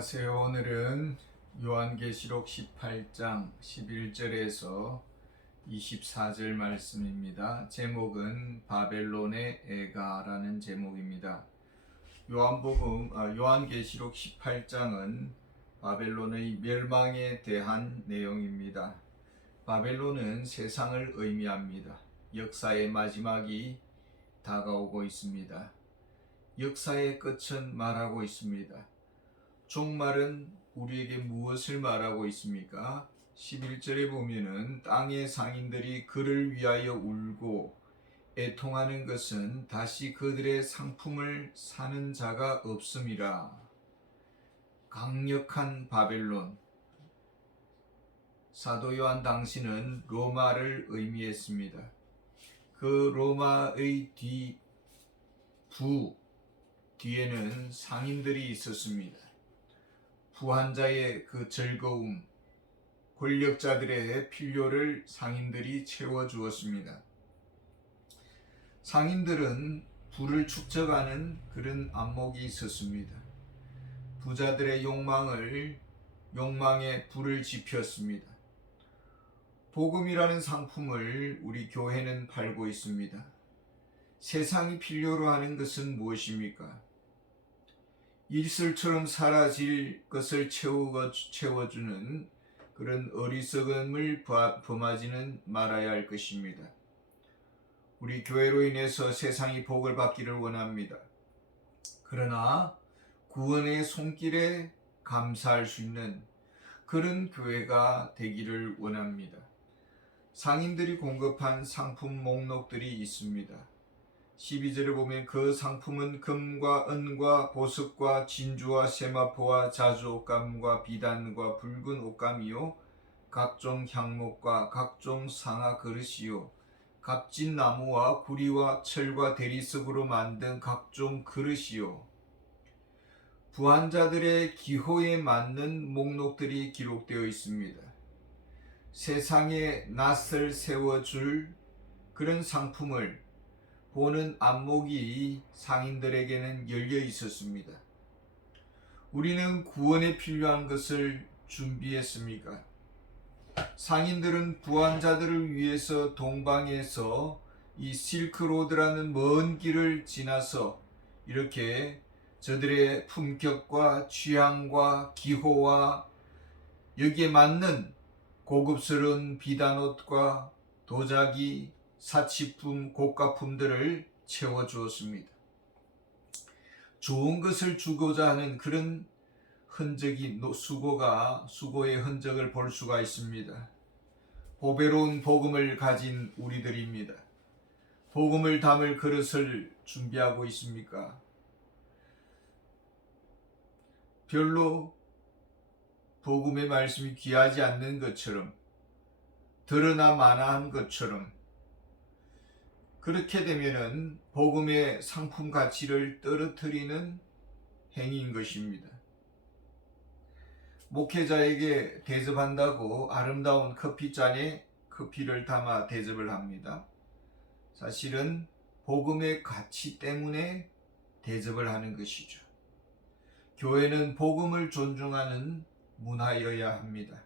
안녕하세요. 오늘은 요한계시록 18장 11절에서 24절 말씀입니다. 제목은 바벨론의 애가라는 제목입니다. 요한계시록 18장은 바벨론의 멸망에 대한 내용입니다. 바벨론은 세상을 의미합니다. 역사의 마지막이 다가오고 있습니다. 역사의 끝은 말하고 있습니다. 종말은 우리에게 무엇을 말하고 있습니까? 11절에 보면은 땅의 상인들이 그를 위하여 울고 애통하는 것은 다시 그들의 상품을 사는 자가 없음이라. 강력한 바벨론. 사도 요한 당시는 로마를 의미했습니다. 그 로마의 뒤에는 상인들이 있었습니다. 부한 자의 그 즐거움, 권력자들의 필요를 상인들이 채워주었습니다. 상인들은 부를 축적하는 그런 안목이 있었습니다. 부자들의 욕망에 불을 지폈습니다. 복음이라는 상품을 우리 교회는 팔고 있습니다. 세상이 필요로 하는 것은 무엇입니까? 일설처럼 사라질 것을 채워주는 그런 어리석음을 범하지는 말아야 할 것입니다. 우리 교회로 인해서 세상이 복을 받기를 원합니다. 그러나 구원의 손길에 감사할 수 있는 그런 교회가 되기를 원합니다. 상인들이 공급한 상품 목록들이 있습니다. 12절에 보면 그 상품은 금과 은과 보석과 진주와 세마포와 자주옷감과 비단과 붉은 옷감이요 각종 향목과 각종 상아 그릇이요 값진 나무와 구리와 철과 대리석으로 만든 각종 그릇이요 부한 자들의 기호에 맞는 목록들이 기록되어 있습니다. 세상에 낯을 세워줄 그런 상품을 보는 안목이 상인들에게는 열려 있었습니다. 우리는 구원에 필요한 것을 준비했습니까? 상인들은 부한 자들을 위해서 동방에서 이 실크로드라는 먼 길을 지나서 이렇게 저들의 품격과 취향과 기호와 여기에 맞는 고급스러운 비단옷과 도자기, 사치품, 고가품들을 채워주었습니다. 좋은 것을 주고자 하는 그런 수고의 흔적을 볼 수가 있습니다. 보배로운 복음을 가진 우리들입니다. 복음을 담을 그릇을 준비하고 있습니까? 별로 복음의 말씀이 귀하지 않는 것처럼 드러나 마나한 것처럼 그렇게 되면은 복음의 상품 가치를 떨어뜨리는 행위인 것입니다. 목회자에게 대접한다고 아름다운 커피잔에 커피를 담아 대접을 합니다. 사실은 복음의 가치 때문에 대접을 하는 것이죠. 교회는 복음을 존중하는 문화여야 합니다.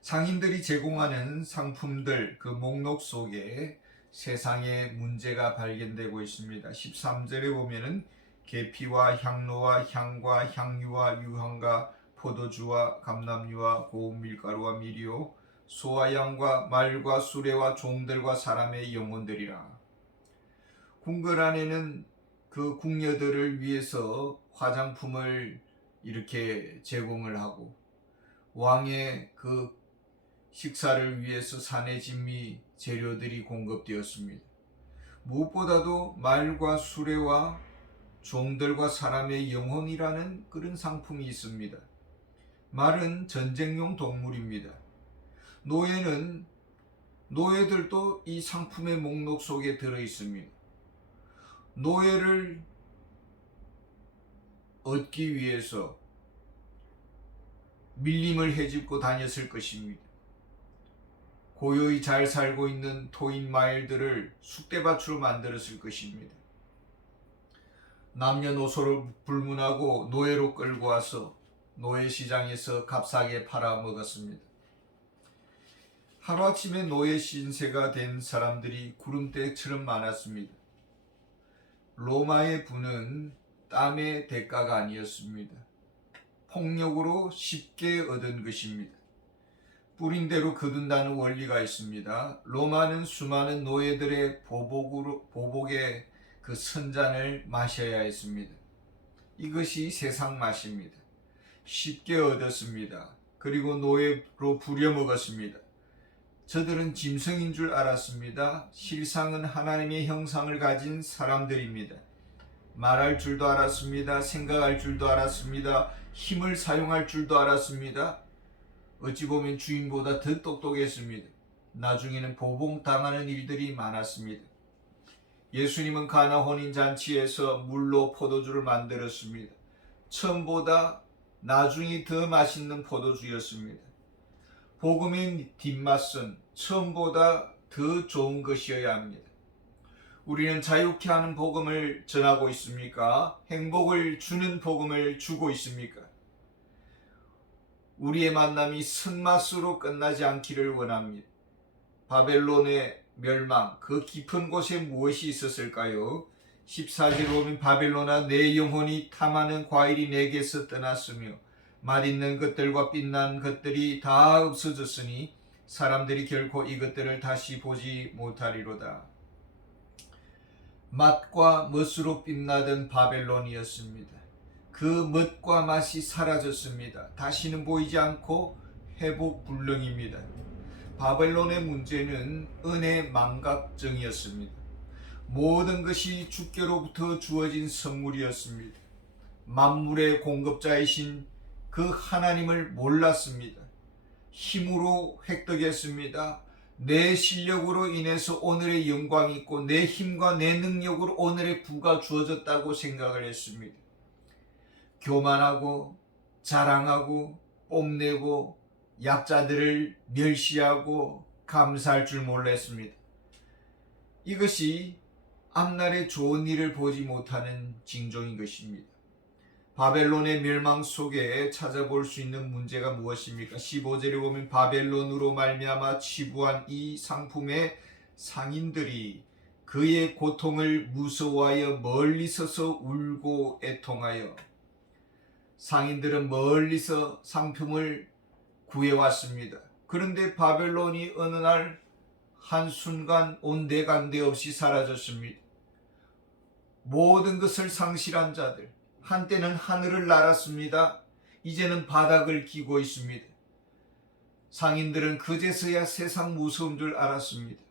상인들이 제공하는 상품들 그 목록 속에 세상의 문제가 발견되고 있습니다. 13절에 보면은 계피와 향로와 향과 향유와 유황과 포도주와 감람유와 고운 밀가루와 미리오 소와 양과 말과 수레와 종들과 사람의 영혼들이라. 궁궐 안에는 그 궁녀들을 위해서 화장품을 이렇게 제공을 하고 왕의 그 식사를 위해서 산의 진미 재료들이 공급되었습니다. 무엇보다도 말과 수레와 종들과 사람의 영혼이라는 그런 상품이 있습니다. 말은 전쟁용 동물입니다. 노예들도 이 상품의 목록 속에 들어 있습니다. 노예를 얻기 위해서 밀림을 헤집고 다녔을 것입니다. 고요히 잘 살고 있는 토인 마일들을 쑥대밭으로 만들었을 것입니다. 남녀노소를 불문하고 노예로 끌고 와서 노예 시장에서 값싸게 팔아먹었습니다. 하루아침에 노예 신세가 된 사람들이 구름대처럼 많았습니다. 로마의 부는 땀의 대가가 아니었습니다. 폭력으로 쉽게 얻은 것입니다. 뿌린 대로 거둔다는 원리가 있습니다. 로마는 수많은 노예들의 보복의 그 선잔을 마셔야 했습니다. 이것이 세상 맛입니다. 쉽게 얻었습니다. 그리고 노예로 부려먹었습니다. 저들은 짐승인 줄 알았습니다. 실상은 하나님의 형상을 가진 사람들입니다. 말할 줄도 알았습니다. 생각할 줄도 알았습니다. 힘을 사용할 줄도 알았습니다. 어찌 보면 주인보다 더 똑똑했습니다. 나중에는 보복당하는 일들이 많았습니다. 예수님은 가나 혼인잔치에서 물로 포도주를 만들었습니다. 처음보다 나중이 더 맛있는 포도주였습니다. 복음의 뒷맛은 처음보다 더 좋은 것이어야 합니다. 우리는 자유케 하는 복음을 전하고 있습니까? 행복을 주는 복음을 주고 있습니까? 우리의 만남이 쓴맛으로 끝나지 않기를 원합니다. 바벨론의 멸망, 그 깊은 곳에 무엇이 있었을까요? 14절에 보면 바벨론아 내 영혼이 탐하는 과일이 내게서 떠났으며 맛있는 것들과 빛난 것들이 다 없어졌으니 사람들이 결코 이것들을 다시 보지 못하리로다. 맛과 멋으로 빛나던 바벨론이었습니다. 그 멋과 맛이 사라졌습니다. 다시는 보이지 않고 회복 불능입니다. 바벨론의 문제는 은혜 망각증이었습니다. 모든 것이 주께로부터 주어진 선물이었습니다. 만물의 공급자이신 그 하나님을 몰랐습니다. 힘으로 획득했습니다. 내 실력으로 인해서 오늘의 영광이 있고 내 힘과 내 능력으로 오늘의 부가 주어졌다고 생각을 했습니다. 교만하고 자랑하고 뽐내고 약자들을 멸시하고 감사할 줄 몰랐습니다. 이것이 앞날의 좋은 일을 보지 못하는 징조인 것입니다. 바벨론의 멸망 속에 찾아볼 수 있는 문제가 무엇입니까? 15절에 보면 바벨론으로 말미암아 치부한 이 상품의 상인들이 그의 고통을 무서워하여 멀리 서서 울고 애통하여. 상인들은 멀리서 상품을 구해왔습니다. 그런데 바벨론이 어느 날 한순간 온데간데 없이 사라졌습니다. 모든 것을 상실한 자들, 한때는 하늘을 날았습니다. 이제는 바닥을 기고 있습니다. 상인들은 그제서야 세상 무서운 줄 알았습니다.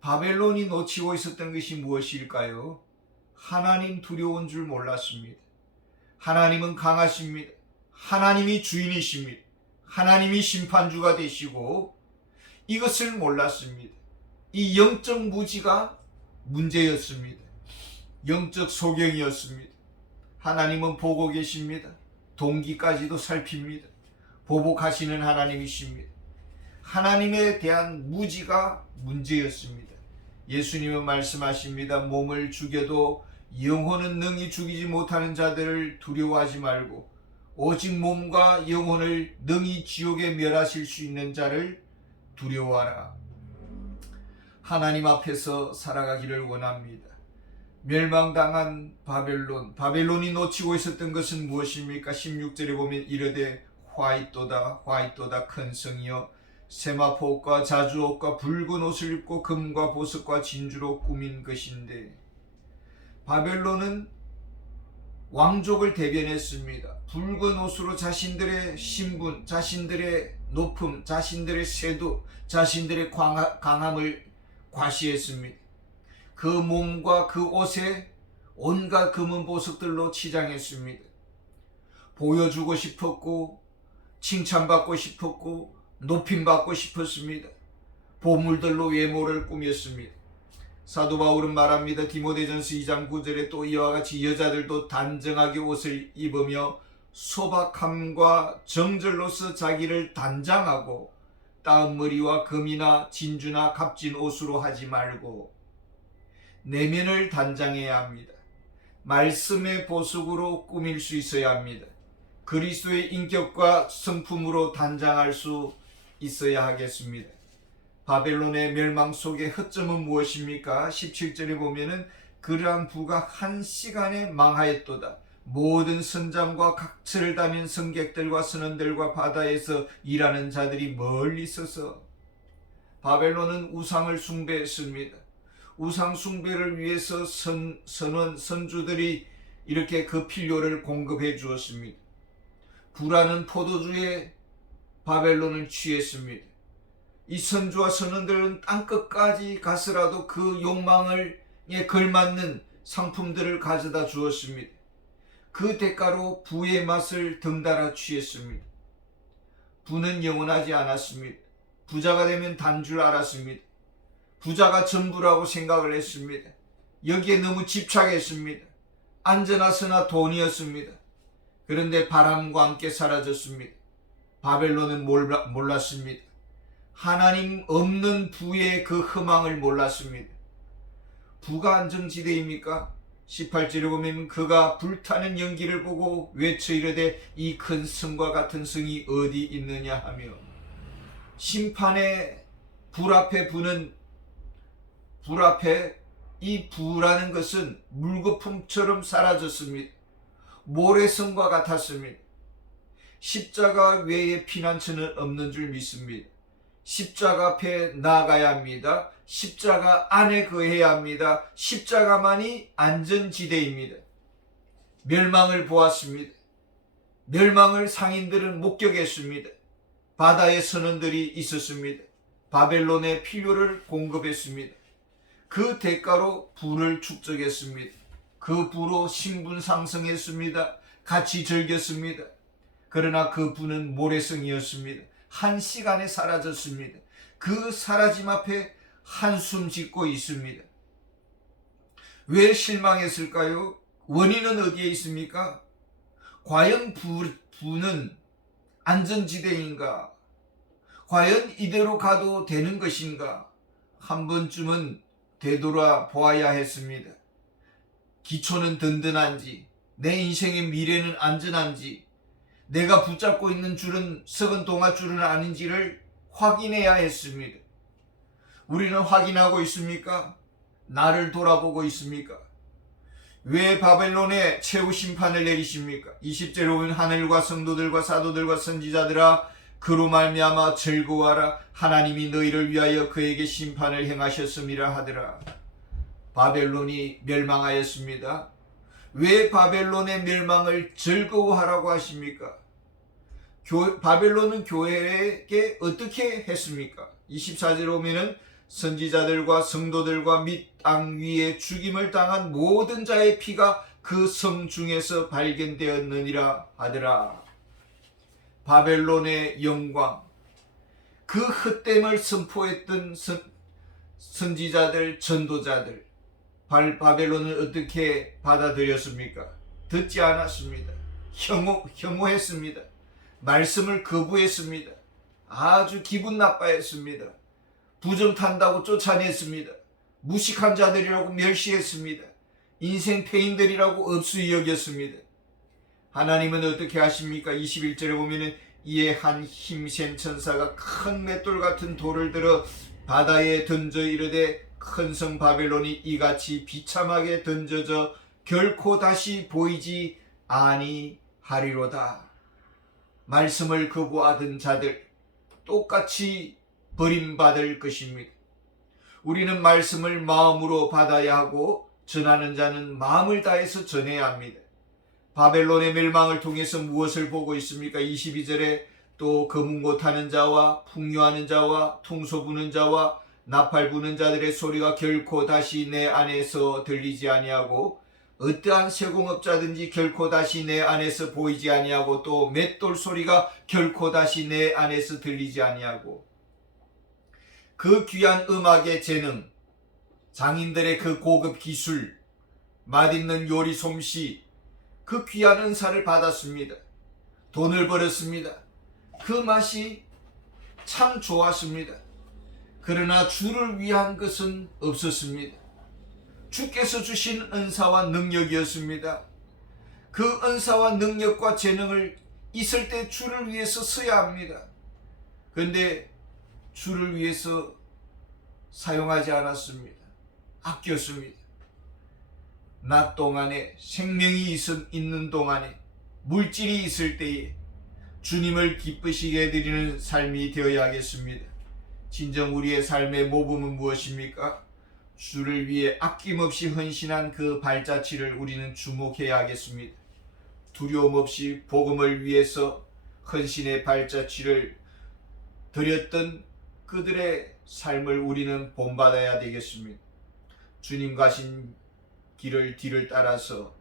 바벨론이 놓치고 있었던 것이 무엇일까요? 하나님 두려운 줄 몰랐습니다. 하나님은 강하십니다. 하나님이 주인이십니다. 하나님이 심판주가 되시고 이것을 몰랐습니다. 이 영적 무지가 문제였습니다. 영적 소경이었습니다. 하나님은 보고 계십니다. 동기까지도 살핍니다. 보복하시는 하나님이십니다. 하나님에 대한 무지가 문제였습니다. 예수님은 말씀하십니다. 몸을 죽여도 영혼은 능히 죽이지 못하는 자들을 두려워하지 말고 오직 몸과 영혼을 능히 지옥에 멸하실 수 있는 자를 두려워하라. 하나님 앞에서 살아가기를 원합니다. 멸망당한 바벨론이 놓치고 있었던 것은 무엇입니까? 16절에 보면 이르되 화이또다 큰 성이여 세마포옷과 자주옷과 붉은 옷을 입고 금과 보석과 진주로 꾸민 것인데, 바벨론은 왕족을 대변했습니다. 붉은 옷으로 자신들의 신분, 자신들의 높음, 자신들의 세도, 자신들의 강함을 과시했습니다. 그 몸과 그 옷에 온갖 금은 보석들로 치장했습니다. 보여주고 싶었고 칭찬받고 싶었고 높임받고 싶었습니다. 보물들로 외모를 꾸몄습니다. 사도 바울은 말합니다. 디모데전서 2장 9절에 또 이와 같이 여자들도 단정하게 옷을 입으며 소박함과 정절로서 자기를 단장하고 따은 머리와 금이나 진주나 값진 옷으로 하지 말고 내면을 단장해야 합니다. 말씀의 보석으로 꾸밀 수 있어야 합니다. 그리스도의 인격과 성품으로 단장할 수 있어야 하겠습니다. 바벨론의 멸망 속의 허점은 무엇입니까? 17절에 보면은 그러한 부가 한 시간에 망하였도다. 모든 선장과 각처를 다닌 승객들과 선원들과 바다에서 일하는 자들이 멀리 서서 바벨론은 우상을 숭배했습니다. 우상 숭배를 위해서 선주들이 이렇게 그 필요를 공급해 주었습니다. 불하는 포도주에 바벨론을 취했습니다. 이 선주와 선원들은 땅끝까지 가서라도 그 욕망에 걸맞는 상품들을 가져다 주었습니다. 그 대가로 부의 맛을 덩달아 취했습니다. 부는 영원하지 않았습니다. 부자가 되면 단 줄 알았습니다. 부자가 전부라고 생각을 했습니다. 여기에 너무 집착했습니다. 안전하서나 돈이었습니다. 그런데 바람과 함께 사라졌습니다. 바벨론은 몰랐습니다. 하나님 없는 부의 그 허망을 몰랐습니다. 부가 안정지대입니까? 18절에 보면 그가 불타는 연기를 보고 외쳐 이르되 이 큰 성과 같은 성이 어디 있느냐 하며, 심판의 불 앞에 이 부라는 것은 물거품처럼 사라졌습니다. 모래성과 같았습니다. 십자가 외에 피난처는 없는 줄 믿습니다. 십자가 앞에 나아가야 합니다. 십자가 안에 거해야 합니다. 십자가만이 안전지대입니다. 멸망을 보았습니다. 멸망을 상인들은 목격했습니다. 바다의 선원들이 있었습니다. 바벨론의 필요를 공급했습니다. 그 대가로 부를 축적했습니다. 그 부로 신분 상승했습니다. 같이 즐겼습니다. 그러나 그 부는 모래성이었습니다. 한 시간에 사라졌습니다. 그 사라짐 앞에 한숨 짓고 있습니다. 왜 실망했을까요? 원인은 어디에 있습니까? 과연 부는 안전지대인가? 과연 이대로 가도 되는 것인가? 한 번쯤은 되돌아 보아야 했습니다. 기초는 든든한지, 내 인생의 미래는 안전한지, 내가 붙잡고 있는 줄은 썩은 동아줄은 아닌지를 확인해야 했습니다. 우리는 확인하고 있습니까? 나를 돌아보고 있습니까? 왜 바벨론에 최후 심판을 내리십니까? 20절에 보면 하늘과 성도들과 사도들과 선지자들아 그로 말미암아 즐거워하라. 하나님이 너희를 위하여 그에게 심판을 행하셨음이라 하더라. 바벨론이 멸망하였습니다. 왜 바벨론의 멸망을 즐거워하라고 하십니까? 바벨론은 교회에게 어떻게 했습니까? 24절에 보면은 선지자들과 성도들과 및 땅 위에 죽임을 당한 모든 자의 피가 그 성 중에서 발견되었느니라 하더라. 바벨론의 영광, 그 헛됨을 선포했던 선지자들, 전도자들, 바벨론은 어떻게 받아들였습니까? 듣지 않았습니다. 혐오했습니다. 말씀을 거부했습니다. 아주 기분 나빠했습니다. 부정 탄다고 쫓아냈습니다. 무식한 자들이라고 멸시했습니다. 인생 패인들이라고 업수히 여겼습니다. 하나님은 어떻게 하십니까? 21절에 보면은 이에 한 힘센 천사가 큰 맷돌 같은 돌을 들어 바다에 던져 이르되 큰 성 바벨론이 이같이 비참하게 던져져 결코 다시 보이지 아니하리로다. 말씀을 거부하던 자들 똑같이 버림받을 것입니다. 우리는 말씀을 마음으로 받아야 하고 전하는 자는 마음을 다해서 전해야 합니다. 바벨론의 멸망을 통해서 무엇을 보고 있습니까? 22절에 또 거문고 타는 자와 풍요하는 자와 통소 부는 자와 나팔 부는 자들의 소리가 결코 다시 내 안에서 들리지 아니하고 어떠한 세공업자든지 결코 다시 내 안에서 보이지 아니하고 또 맷돌 소리가 결코 다시 내 안에서 들리지 아니하고 그 귀한 음악의 재능, 장인들의 그 고급 기술, 맛있는 요리 솜씨, 그 귀한 은사를 받았습니다. 돈을 벌었습니다. 그 맛이 참 좋았습니다. 그러나 주를 위한 것은 없었습니다. 주께서 주신 은사와 능력이었습니다. 그 은사와 능력과 재능을 있을 때 주를 위해서 서야 합니다. 그런데 주를 위해서 사용하지 않았습니다. 아꼈습니다. 낮 동안에 생명이 있는 동안에 물질이 있을 때에 주님을 기쁘시게 해드리는 삶이 되어야겠습니다. 진정 우리의 삶의 모범은 무엇입니까? 주를 위해 아낌없이 헌신한 그 발자취를 우리는 주목해야 하겠습니다. 두려움 없이 복음을 위해서 헌신의 발자취를 드렸던 그들의 삶을 우리는 본받아야 되겠습니다. 주님 가신 뒤를 따라서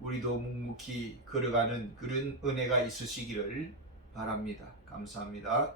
우리도 묵묵히 걸어가는 그런 은혜가 있으시기를 바랍니다. 감사합니다.